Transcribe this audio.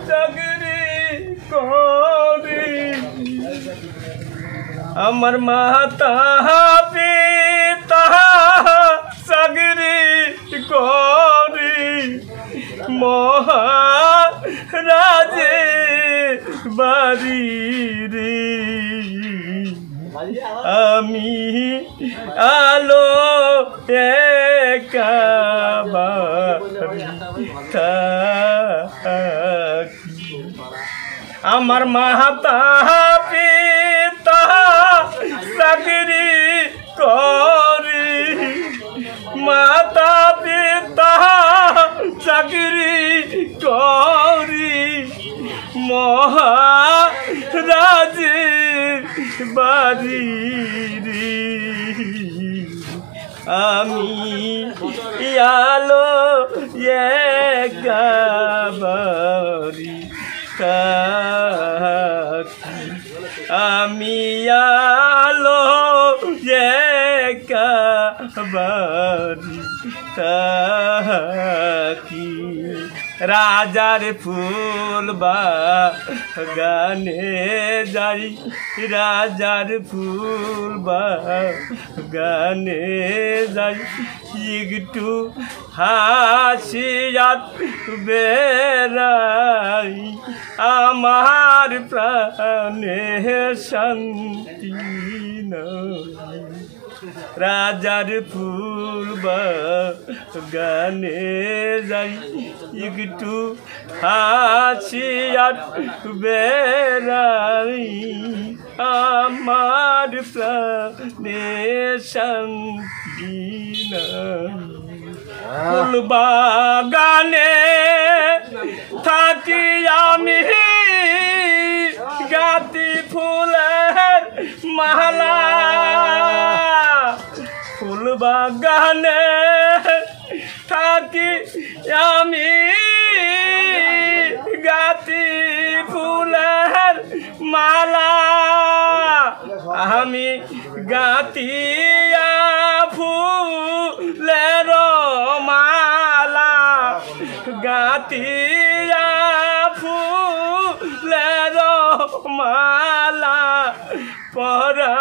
চাকরি করি আমার মাতা পিতা চাকরি করি মহারাজে বাড়ি রে আমি আলো একা আমার মাতা পিতা চাকরি করি মাতা পিতা চাকরি করি মহারাজে বাড়ি রে আমি আলো একাবারি থাকি আমি আলো একাবারি থাকি রাজার ফুল বাগানে যাই রাজার ফুল বাগানে যাই একটু হাসিয়াত বেড়াই আমার প্রাণে শান্তি নাই রাজার ফুল বাগানে যাই একটু হাসিয়াত বেড়াই আমার প্রাণে শান্তি নাই ফুল বাগানে থাকি আমি গাতি ফুলের মালা ফুল বাগানে থাকি আমি গাতি ফুলের মালা আমি গাতিয়া ফুলের মালা গাতিয়া ফুলের মালা পরা